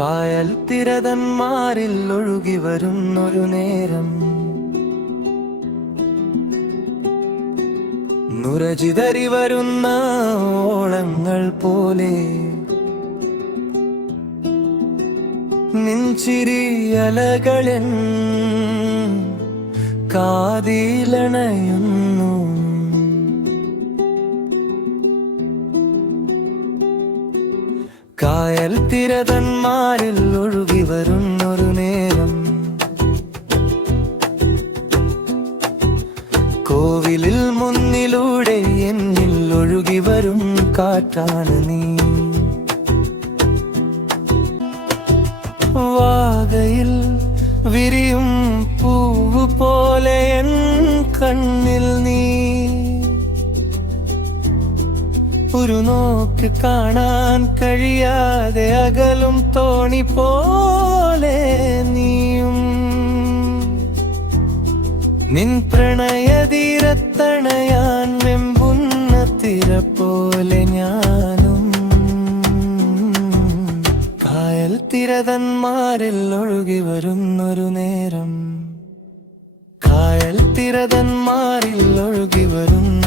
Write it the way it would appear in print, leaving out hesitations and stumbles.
കായൽ തിരതന്മാരിൽ ഒഴുകി വരുന്നൊരു നേരം, നുരചിതറി വരുന്ന ഓളങ്ങൾ പോലെ നിൻചിരി അലകളെൻ കാതിലണയുന്നു. കായൽ തിരതന്മാരിൽ ഒഴുകി വരുന്നൊരു നേരം, കോവിലിൽ മുന്നിലൂടെ എന്നിൽ ഒഴുകി വരും കാറ്റാണ് നീ. വാകയിൽ വിരിയും പൂവ് പോലെ എൻ കണ്ണിൽ നീ, ഒരു നോക്ക് കാണാൻ കഴിയാതെ അകലും തോണി പോലെ നീയും. നിൻ പ്രണയതീരത്തണയാൻ വെമ്പുന്ന തിര പോലെ ഞാനും. കായൽ തിരതന്മാരിൽ ഒഴുകി വരുന്നൊരു നേരം, കായൽ തിരതന്മാരിൽ ഒഴുകി വരുന്ന